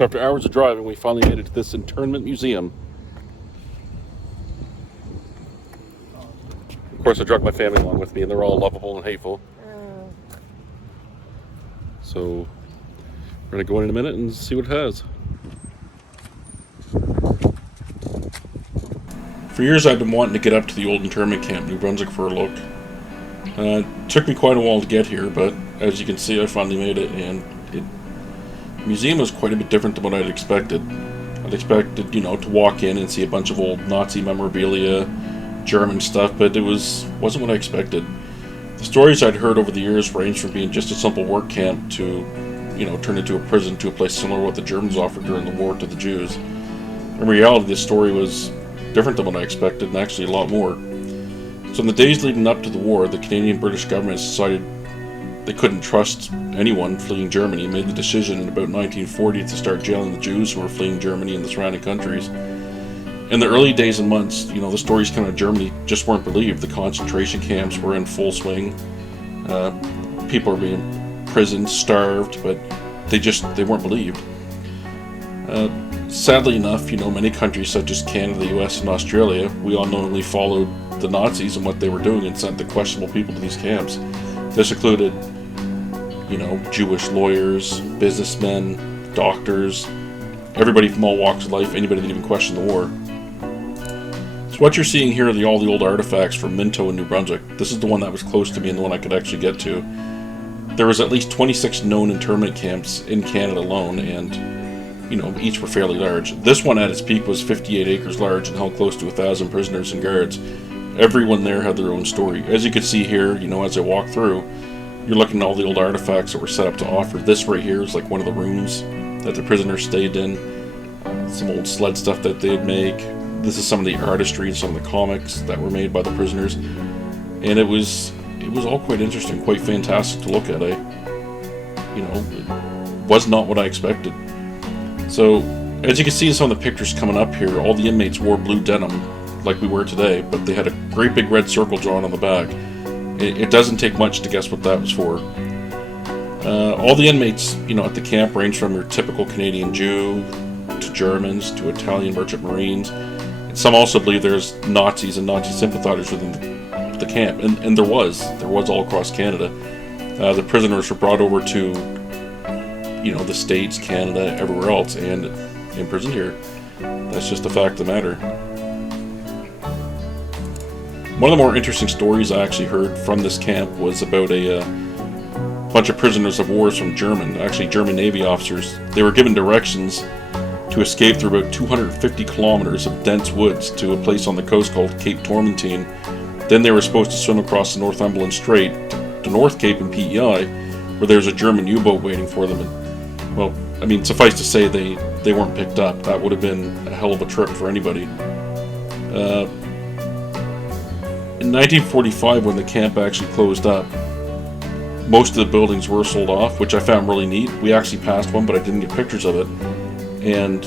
So after hours of driving, we finally made it to this internment museum. Of course, I dragged my family along with me, and they're all lovable and hateful. So we're going to go in a minute and see what it has. For years, I've been wanting to get up to the old internment camp, New Brunswick, for a look. It took me quite a while to get here, but as you can see, I finally made it, and the museum was quite a bit different than what I'd expected. I'd expected, to walk in and see a bunch of old Nazi memorabilia, German stuff, but it wasn't what I expected. The stories I'd heard over the years ranged from being just a simple work camp to, turned into a prison, to a place similar to what the Germans offered during the war to the Jews. In reality, this story was different than what I expected, and actually a lot more. So in the days leading up to the war, the Canadian-British government decided they couldn't trust anyone fleeing Germany and made the decision in about 1940 to start jailing the Jews who were fleeing Germany and the surrounding countries. In the early days and months, the stories coming out of Germany just weren't believed. The concentration camps were in full swing. People were being imprisoned, starved, but they weren't believed. Sadly enough, many countries such as Canada, the US, and Australia, we unknowingly followed the Nazis and what they were doing and sent the questionable people to these camps. This included, Jewish lawyers, businessmen, doctors, everybody from all walks of life, anybody that even questioned the war. So what you're seeing here are all the old artifacts from Minto in New Brunswick. This is the one that was close to me and the one I could actually get to. There was at least 26 known internment camps in Canada alone, and each were fairly large. This one at its peak was 58 acres large and held close to 1,000 prisoners and guards. Everyone there had their own story. As you can see here, as I walk through, you're looking at all the old artifacts that were set up to offer. This right here is like one of the rooms that the prisoners stayed in. Some old sled stuff that they'd make. This is some of the artistry and some of the comics that were made by the prisoners. And it was all quite interesting, quite fantastic to look at. It was not what I expected. So, as you can see in some of the pictures coming up here, all the inmates wore blue denim, like we wear today, but they had a great big red circle drawn on the back. It doesn't take much to guess what that was for. All the inmates, at the camp range from your typical Canadian Jew, to Germans, to Italian merchant marines. And some also believe there's Nazis and Nazi sympathizers within the camp, and there was all across Canada. The prisoners were brought over to the States, Canada, everywhere else, and imprisoned here. That's just the fact of the matter. One of the more interesting stories I actually heard from this camp was about a bunch of prisoners of war from German Navy officers. They were given directions to escape through about 250 kilometers of dense woods to a place on the coast called Cape Tormentine. Then they were supposed to swim across the Northumberland Strait to North Cape and PEI, where there was a German U-boat waiting for them. And, suffice to say, they weren't picked up. That would have been a hell of a trip for anybody. In 1945, when the camp actually closed up, most of the buildings were sold off, which I found really neat. We actually passed one, but I didn't get pictures of it. And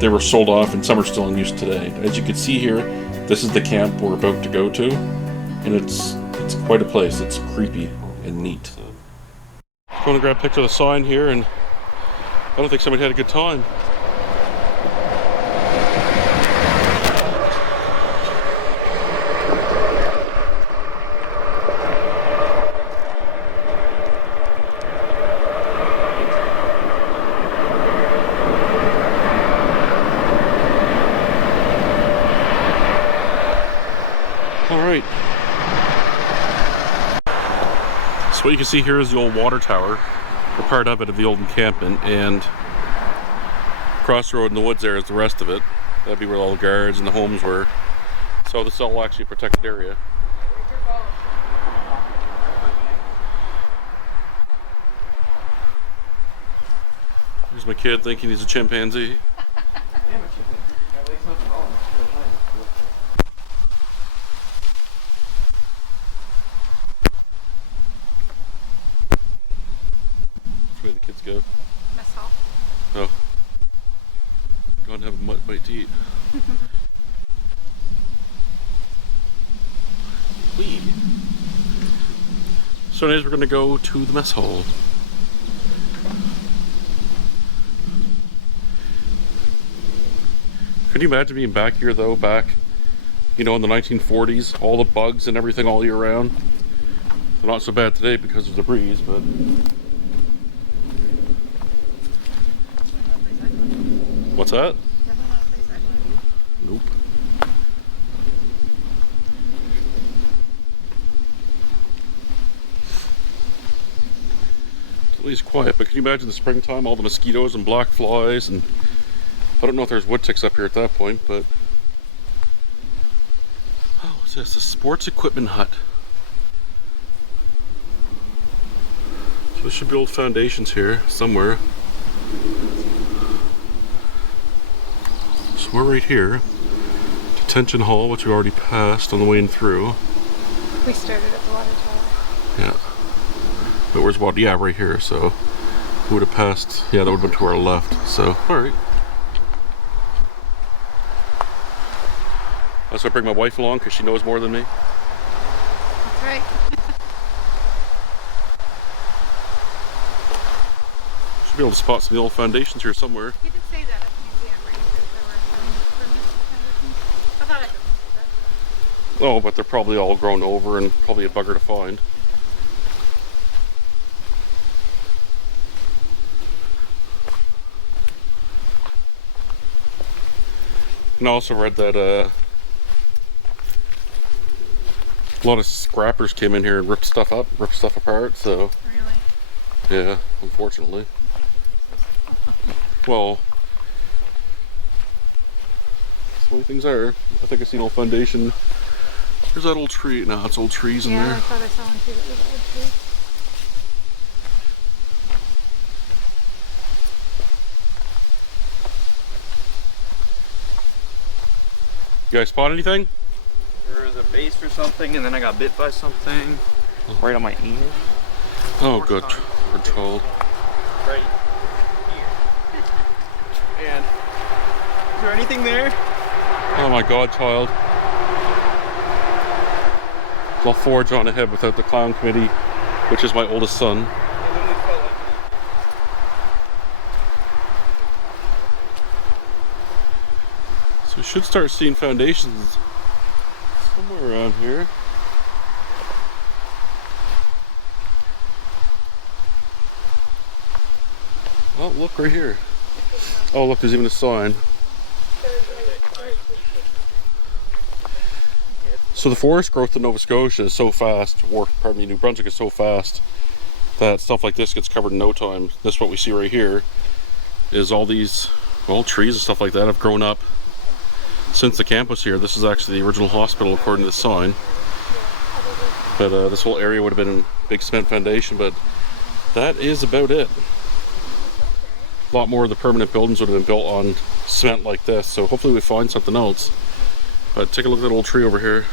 they were sold off, and some are still in use today. As you can see here, this is the camp we're about to go to, and it's quite a place. It's creepy and neat. I'm going to grab a picture of the sign here, and I don't think somebody had a good time. Alright. So what you can see here is the old water tower, or part of it, of the old encampment, and across the road in the woods there is the rest of it. That'd be where all the guards and the homes were. So this is all actually a protected area. Here's my kid thinking he's a chimpanzee. That's where the kids go. Mess hall. Oh. Go and have a mutt bite to eat. Wee. So anyways, we're going to go to the mess hall. Can you imagine being back here though, you know, in the 1940s, all the bugs and everything all year round? They're not so bad today because of the breeze, but... What's that? Nope. It's at least quiet, but can you imagine the springtime, all the mosquitoes and black flies, and I don't know if there's wood ticks up here at that point, but... Oh, what's this? A sports equipment hut. So there should be old foundations here somewhere. So we're right here. Detention hall, which we already passed on the way in through. We started at the water tower. Yeah. But where's water? Yeah, right here. So we would have passed. Yeah, that would have been to our left. So, alright. That's why I bring my wife along because she knows more than me. That's right. Should be able to spot some of the old foundations here somewhere. You did say that at the museum, right? That there were foundations. I thought I could say that. Oh, but they're probably all grown over and probably a bugger to find. And I also read that a lot of scrappers came in here and ripped stuff up, ripped stuff apart, so... Really? Yeah, unfortunately. Well, that's the way things are. I think I seen old foundation. There's that old tree. No, it's old trees in there. Yeah, I thought I saw one too that was old tree. You guys spot anything? There was a base or something, and then I got bit by something right on my anus. Oh, good. Good child. Right here. And is there anything there? Oh my God, child. I'll forge on ahead without the clown committee, which is my oldest son. So we should start seeing foundations somewhere around here. Oh, look right here. Oh, look, there's even a sign. So the forest growth in Nova Scotia is so fast, or pardon me, New Brunswick is so fast that stuff like this gets covered in no time. This is what we see right here, is all these, well, trees and stuff like that have grown up since the camp was here. This is actually the original hospital according to the sign. But this whole area would have been a big cement foundation, but that is about it. A lot more of the permanent buildings would have been built on cement like this, so hopefully we find something else. But take a look at that old tree over here.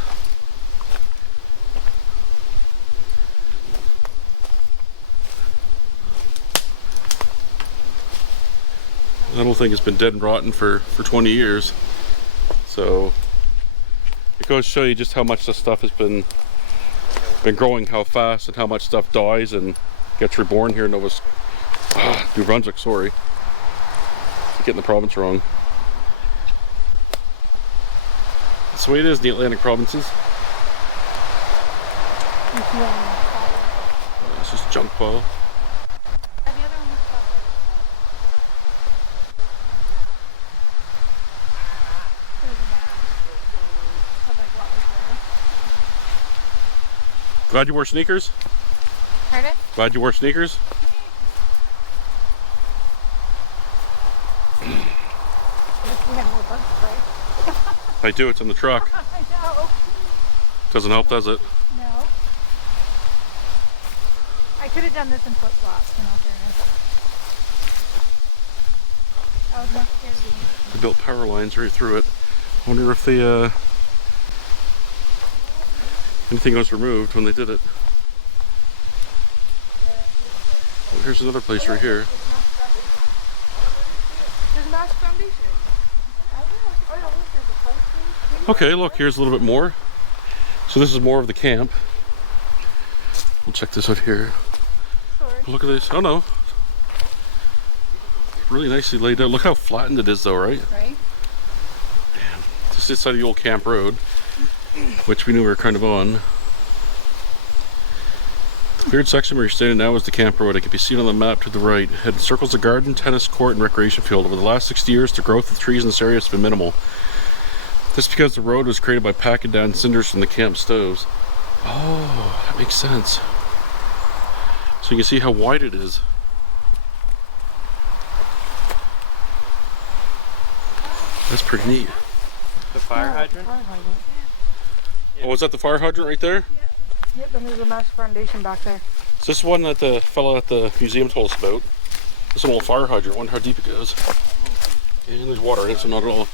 That whole thing has been dead and rotten for 20 years. So it goes to show you just how much this stuff has been growing, how fast and how much stuff dies and gets reborn here in New Brunswick, sorry. I'm getting the province wrong. That's the way it is in the Atlantic provinces. It's just junk pile. Glad you wore sneakers? Pardon? Glad you wore sneakers? We have more bug spray. I do, it's in the truck. I know. Doesn't help, does it? No. I could have done this in flip-flops, in all fairness. I was more scared of you. They built power lines right through it. I wonder if they, anything was removed when they did it. Oh, here's another place right here. There's mass foundation. Okay, look, here's a little bit more. So this is more of the camp. We'll check this out here. Sorry. Look at this. Oh no. Really nicely laid out. Look how flattened it is though, right? Right? This is the side of the old camp road, which we knew we were kind of on. The cleared section where you're standing now is the camp road. It can be seen on the map to the right. It encircles a garden, tennis court, and recreation field. Over the last 60 years, the growth of trees in this area has been minimal. This is because the road was created by packing down cinders from the camp stoves. Oh, that makes sense. So you can see how wide it is. That's pretty neat. The fire hydrant? Oh, is that the fire hydrant right there? Yep, and there's a mesh foundation back there. Is this one that the fellow at the museum told us about? This is an old fire hydrant. I wonder how deep it goes. And there's water in it, so not at all.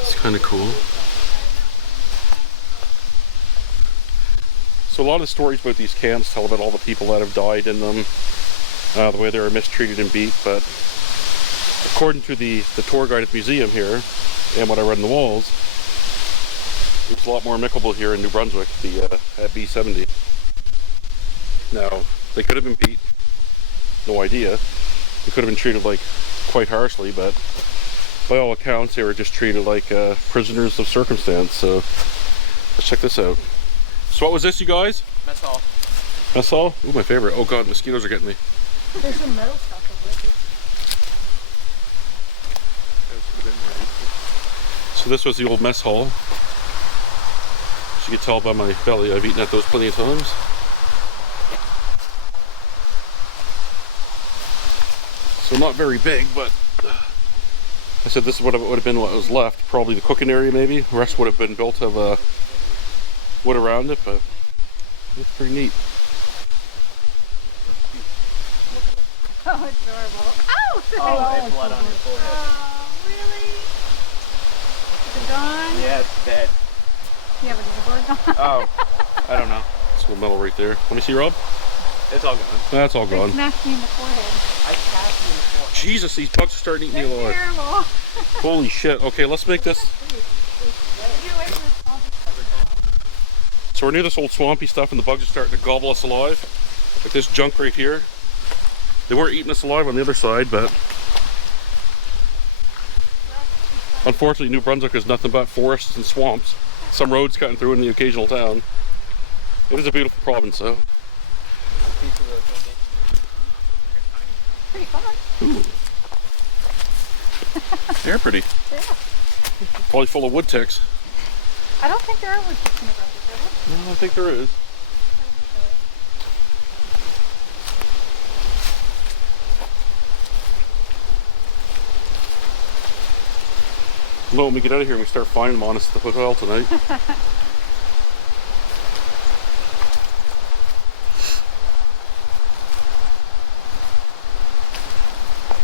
It's kind of cool. So a lot of the stories about these camps tell about all the people that have died in them, the way they were mistreated and beat, but according to the tour guide at the museum here, and what I read in the walls, it was a lot more amicable here in New Brunswick, at B70. Now, they could have been beat, no idea. They could have been treated like quite harshly, but by all accounts, they were just treated like prisoners of circumstance. So let's check this out. So what was this, you guys? Mess hall. Mess hall? Ooh, my favorite. Oh god, mosquitoes are getting me. There's some metal stuff over there. So this was the old mess hall. As you can tell by my belly, I've eaten at those plenty of times. So not very big, but I said this is what it would have been what was left. Probably the cooking area maybe. The rest would have been built of wood around it, but it's pretty neat. Oh, adorable. Oh! Oh, it's blood on your forehead. Oh, really? Is it gone? Yeah, it's dead. Yeah, but is the blood gone? Oh, I don't know. It's a little metal right there. Let me see, Rob. It's all gone. That's all They gone. smashed me in the forehead. I tapped you in the forehead. Jesus, these bugs are starting to eat me They're alive. terrible. Holy shit. Okay, let's make this. Get away from the swampy stuff. So we're near this old swampy stuff and the bugs are starting to gobble us alive. Like this junk right here. They weren't eating us alive on the other side, but unfortunately New Brunswick is nothing but forests and swamps. Some roads cutting through in the occasional town. It is a beautiful province though. Piece of the foundation. Pretty fun. They're pretty. Yeah. Probably full of wood ticks. I don't think there are wood chips in the Brunswick, are there? No, I think there is. No, when we get out of here and we start finding them on us at the hotel tonight.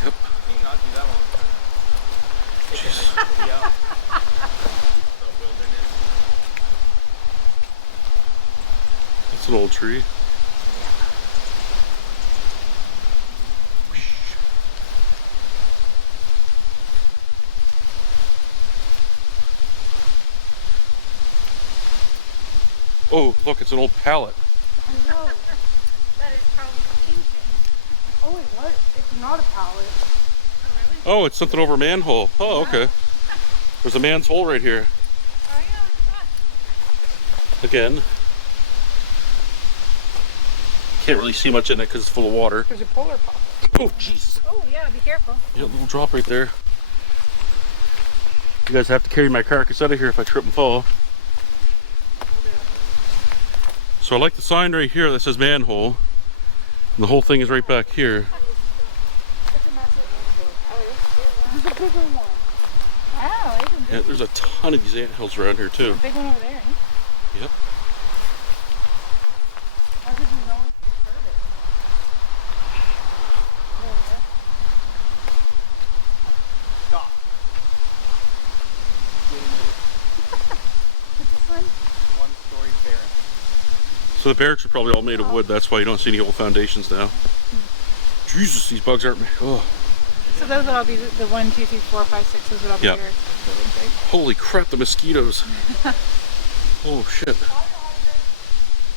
Can you not do that one? Jeez. Yeah. That's an old tree. Oh, look, it's an old pallet. I know. That is probably ancient. Oh wait, what? It's not a pallet. Oh really? Oh, it's something over a manhole. Oh, okay. There's a man's hole right here. Oh yeah, look at that. Again. Can't really see much in it because it's full of water. There's a polar pop. Oh, jeez. Oh yeah, be careful. Yeah, little drop right there. You guys have to carry my carcass out of here if I trip and fall. So I like the sign right here that says manhole. And the whole thing is right back here. It's a massive. There's a bigger one. Wow, even Yeah, there's a ton of these anthills around here too. a big one over there. Eh? Yep. How did you know to disturb it? There we go. Stop. What's this one? One-story barrack. So the barracks are probably all made of wood. That's why you don't see any old foundations now. Jesus, these bugs aren't. Oh, So those would all be the 1, 2, 3, 4, 5, 6. Those would all be Yep. yours. holy crap! The mosquitoes. Oh shit.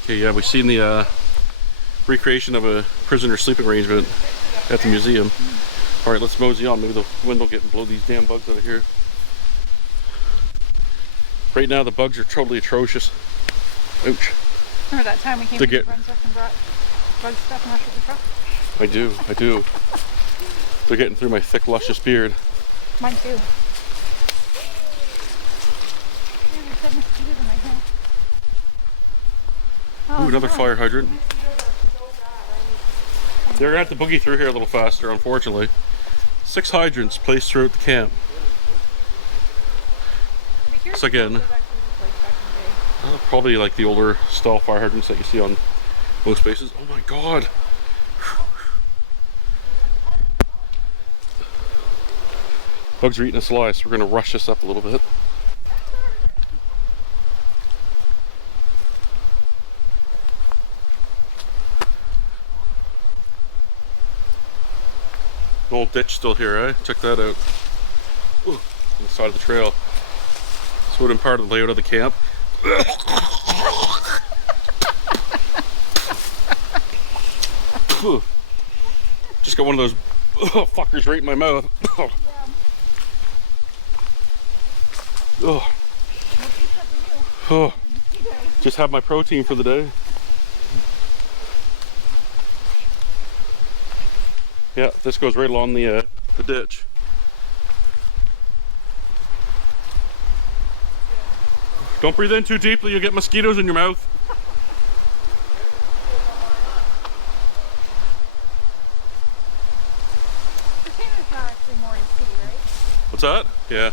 Okay, yeah, we've seen the recreation of a prisoner sleeping arrangement at the museum. All right, let's mosey on. Maybe the wind will get and blow these damn bugs out of here. Right now, the bugs are totally atrocious. Ouch. Remember that time we came to New Brunswick and brought bug stuff and rushed with the truck? I do. They're getting through my thick, luscious beard. Mine too. There's dead mosquitoes in my hair. Ooh, another fire hydrant. They're gonna have to boogie through here a little faster, unfortunately. 6 hydrants placed throughout the camp. So again, probably like the older style fire hydrants that you see on most bases. Oh my god! Bugs are eating us alive, so we're gonna rush this up a little bit. An old ditch still here, eh? Check that out. Ooh, on the side of the trail. This would have been part of the layout of the camp. Just got one of those fuckers right in my mouth. Just have my protein for the day. Yeah, this goes right along the ditch. Don't breathe in too deeply, you'll get mosquitoes in your mouth. There's not actually more to see, right? What's that? Yeah.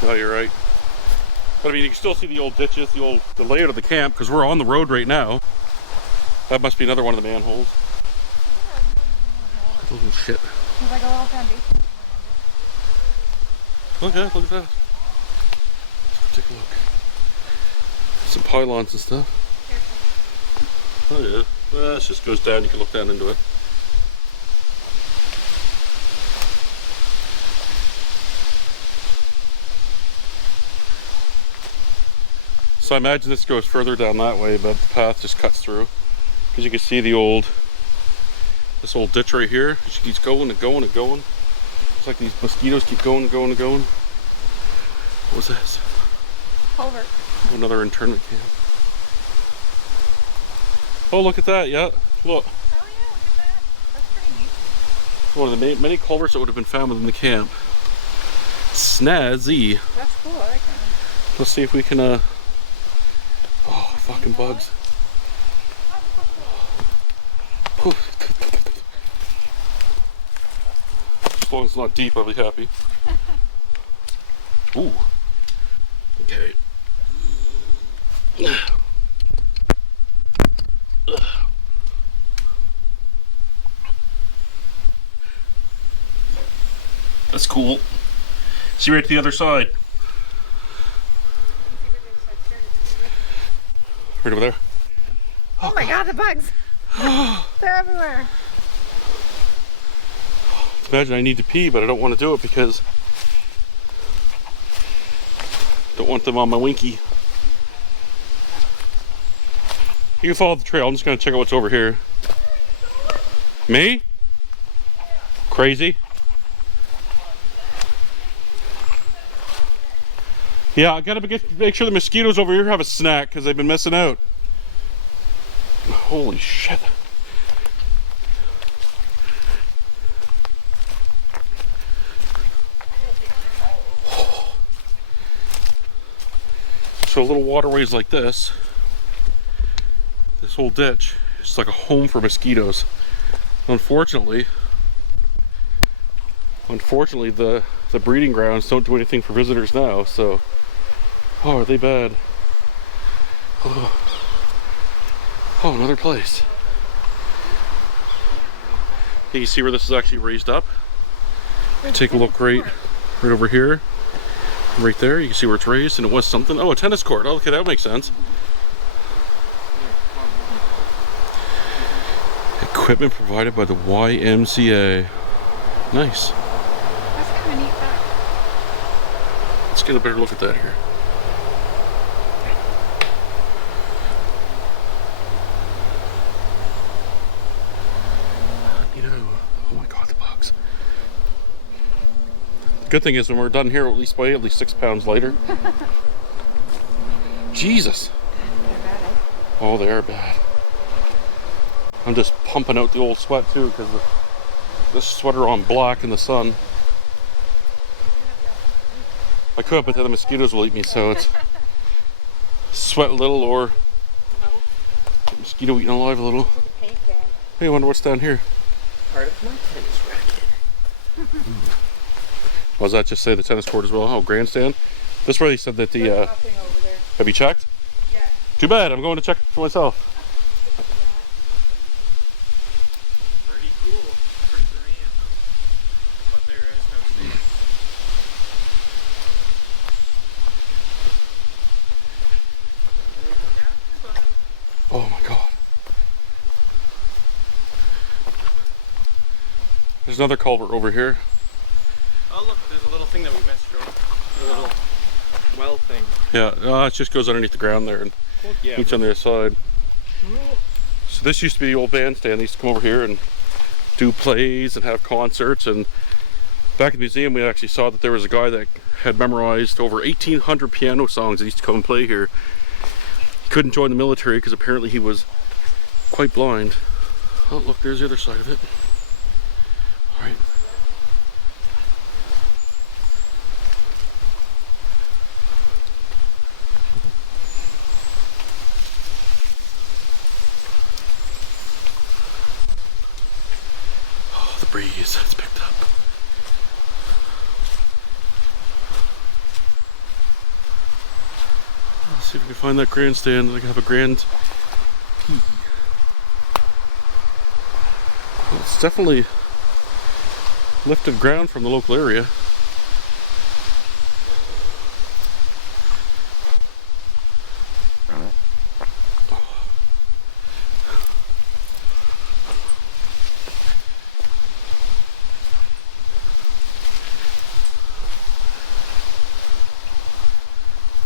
No, you're right. But I mean, you can still see the old ditches, the layout of the camp, because we're on the road right now. That must be another one of the manholes. Oh shit. There's like a little foundation. Okay, look at that. Let's go take a look. Some pylons and stuff. Oh yeah. Well, this just goes down, you can look down into it. So I imagine this goes further down that way, but the path just cuts through. Because you can see this old ditch right here. It just keeps going and going and going. It's like these mosquitoes keep going and going and going. What was this? Culvert. Oh, another internment camp. Oh, look at that, yeah. Look. Oh yeah, look at that. That's pretty neat. One of the many culverts that would have been found within the camp. Snazzy. That's cool, I like that. Let's see if we can, oh, fucking bugs. As long as it's not deep, I'll be happy. Ooh. Okay. That's cool. See right to the other side. Right over there. Oh my god, the bugs! They're everywhere. Imagine I need to pee, but I don't want to do it because I don't want them on my winky. You can follow the trail. I'm just going to check out what's over here. Me? Crazy? Yeah, I gotta make sure the mosquitoes over here have a snack because they've been missing out. Holy shit. So little waterways like this whole ditch is like a home for mosquitoes. Unfortunately, the breeding grounds don't do anything for visitors now, so oh, are they bad? Oh, another place. You can see where this is actually raised up. Take a look right over here. Right there, you can see where it's raised, and it was something. Oh, a tennis court. Oh, okay, that makes sense. Equipment provided by the YMCA. Nice. That's kind of a neat fact. Let's get a better look at that here. Oh my god, the bugs. Good thing is when we're done here, we'll at least weigh at least 6 pounds lighter. Jesus. They're bad, eh? Oh, they are bad. I'm just pumping out the old sweat too because this sweater on black in the sun. I could, but then the mosquitoes will eat me, so it's sweat a little or mosquito eating alive a little. Hey, I wonder what's down here. Part of my tennis racket. Was that just say the tennis court as well? Oh, grandstand. This where they said that the. Nothing over there. Have you checked? Yeah. Too bad. I'm going to check for myself. Pretty cool for Korean, but there is no state. Oh my god. There's another culvert over here. Oh look, there's a little thing that we missed, Joe. A little well thing. Yeah, it just goes underneath the ground there and Well, yeah. meets on the other side. So this used to be the old bandstand. They used to come over here and do plays and have concerts. And back in the museum, we actually saw that there was a guy that had memorized over 1,800 piano songs that used to come and play here. He couldn't join the military because apparently he was quite blind. Oh, look, there's the other side of it. All right. Oh, the breeze, it's picked up. Let's see if we can find that grandstand. I can have a grand pee. Well, it's definitely lifted ground from the local area.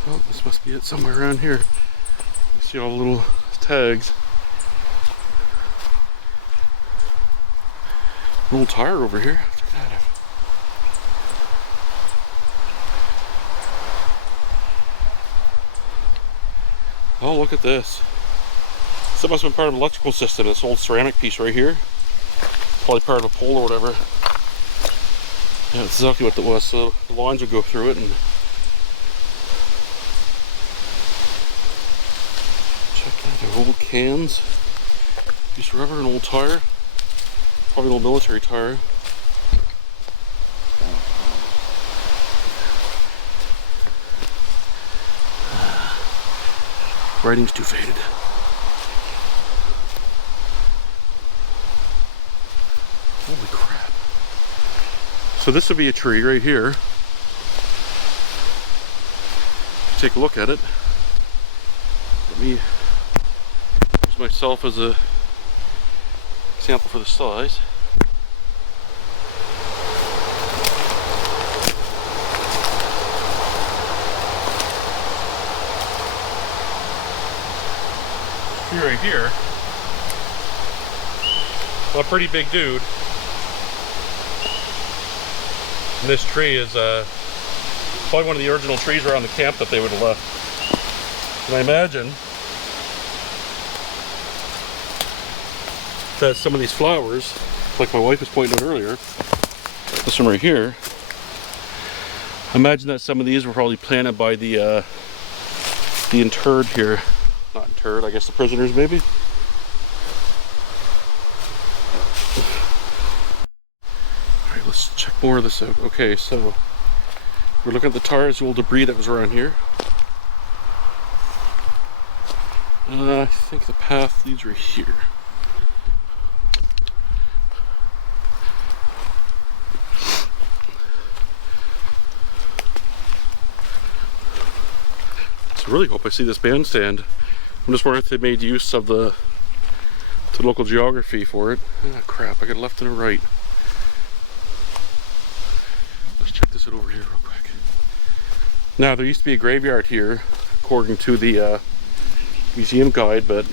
Oh, this must be it somewhere around here. You see all the little tags. An old tire over here. Check that out. Oh, look at this. This must have been part of an electrical system. This old ceramic piece right here. Probably part of a pole or whatever. Yeah, that's exactly what it was. So the lines would go through it and check out their old cans. Piece of rubber, an old tire. Probably an old military tire. Writing's too faded. Holy crap. So this would be a tree right here. Take a look at it. Let me use myself as a example for the size. Right here, well, a pretty big dude. And this tree is probably one of the original trees around the camp that they would have left. And I imagine that some of these flowers, like my wife was pointing out earlier, this one right here, I imagine that some of these were probably planted by the interred here. Not interred, I guess the prisoners maybe. Alright, let's check more of this out. Okay, so we're looking at the tires, the old debris that was around here. I think the path leads right here. So I really hope I see this bandstand. I'm just wondering if they made use of the local geography for it. Ah, crap, I got a left and a right. Let's check this out over here real quick. Now, there used to be a graveyard here, according to the museum guide, but I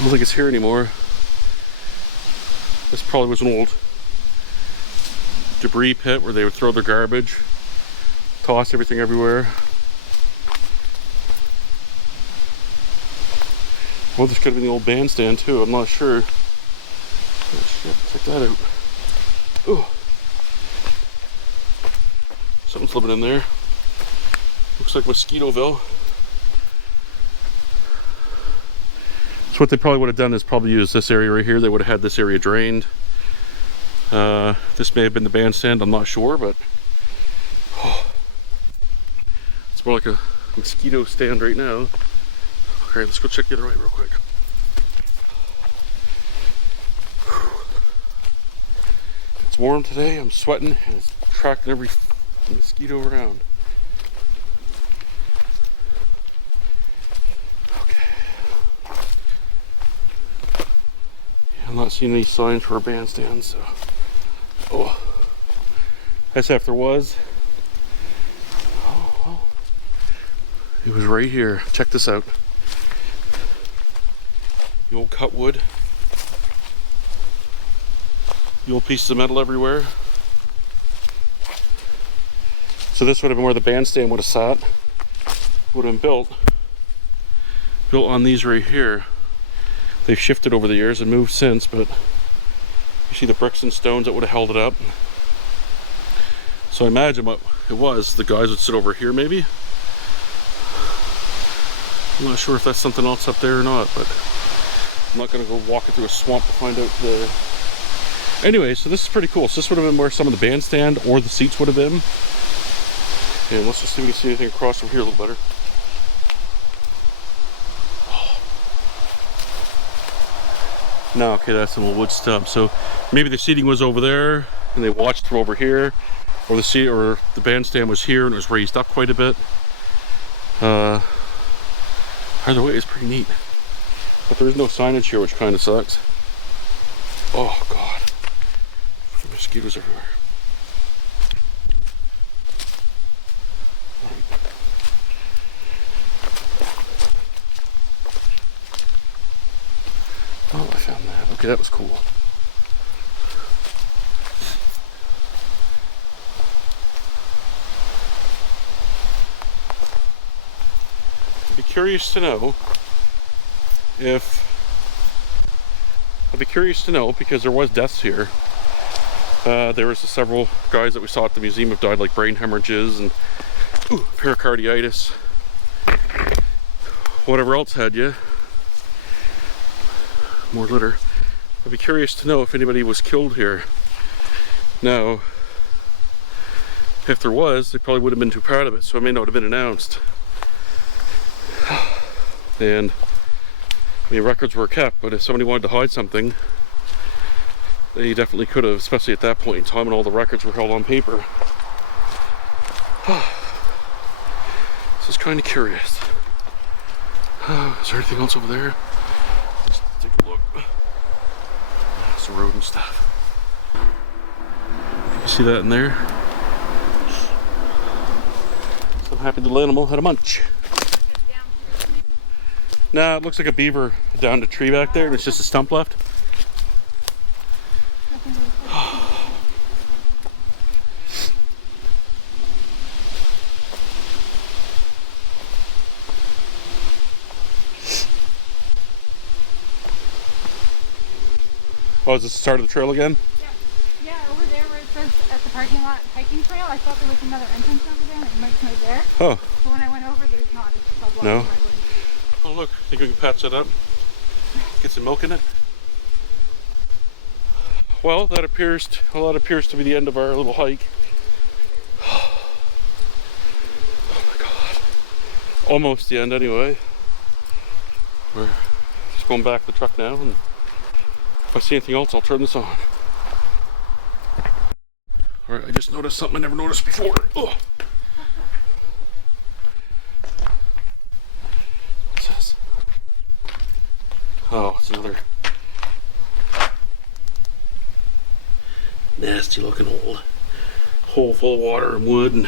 don't think it's here anymore. This probably was an old debris pit where they would throw their garbage, toss everything everywhere. Well, this could have been the old bandstand too, I'm not sure. Oh shit, check that out. Ooh. Something's living in there. Looks like Mosquitoville. So what they probably would have done is probably use this area right here. They would have had this area drained. This may have been the bandstand, I'm not sure, but it's more like a mosquito stand right now. Okay, let's go check the other way real quick. It's warm today, I'm sweating, and it's attracting every mosquito around. Okay. I'm not seeing any signs for a bandstand, so. Oh. As if there was. Oh. It was right here. Check this out. The old cut wood. The old pieces of metal everywhere. So this would have been where the bandstand would have sat. Would have been built on these right here. They've shifted over the years and moved since, but you see the bricks and stones that would have held it up. So I imagine what it was, the guys would sit over here maybe. I'm not sure if that's something else up there or not, but I'm not going to go walking through a swamp to find out the... Anyway, so this is pretty cool. So this would have been where some of the bandstand or the seats would have been. And let's just see if we can see anything across from here a little better. No, okay, that's some wood stump. So maybe the seating was over there and they watched from over here, or the seat or the bandstand was here and it was raised up quite a bit. Either way, it's pretty neat. But there is no signage here, which kind of sucks. Oh god, mosquitoes everywhere. Oh, I found that. Okay, that was cool. I'd be curious to know because there was deaths here. There was several guys that we saw at the museum have died like brain hemorrhages and pericarditis. Whatever else had you. More litter. I'd be curious to know if anybody was killed here. Now, if there was, they probably would have been too proud of it, so it may not have been announced. And I mean, records were kept, but if somebody wanted to hide something, they definitely could have, especially at that point in time when all the records were held on paper. This is kind of curious. Is there anything else over there? Let's take a look. That's the road and stuff. You see that in there? Some happy little animal had a munch. Nah, it looks like a beaver down the tree back there, and it's just a stump left. Oh, is this the start of the trail again? Yeah, over there where it says at the parking lot hiking trail, I thought there was another entrance over there, and it might be there. Oh. But when I went over, there's not. It's all blocked No. by wood. Oh look, think we can patch that up? Get some milk in it? Well, that appears to be the end of our little hike. Oh my god. Almost the end anyway. We're just going back to the truck now, and if I see anything else, I'll turn this on. Alright, I just noticed something I never noticed before. Ugh. What's this? Oh, it's another nasty looking old hole full of water and wood and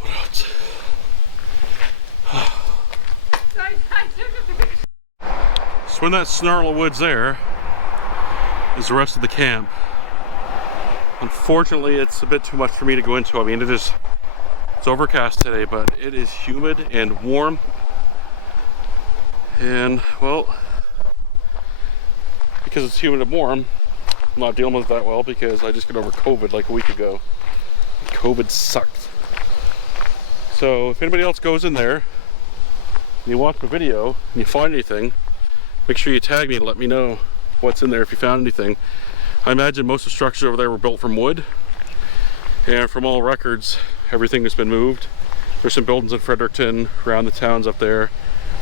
what else? So in that snarl of woods there is the rest of the camp. Unfortunately, it's a bit too much for me to go into. I mean, it's overcast today, but it is humid and warm. And, well, because it's humid and warm, I'm not dealing with it that well because I just got over COVID like a week ago. COVID sucked. So if anybody else goes in there and you watch my video and you find anything, make sure you tag me and let me know what's in there if you found anything. I imagine most of the structures over there were built from wood, and from all records everything has been moved. There's some buildings in Fredericton, around the towns up there,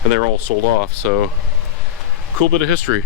and they're all sold off. So cool bit of history.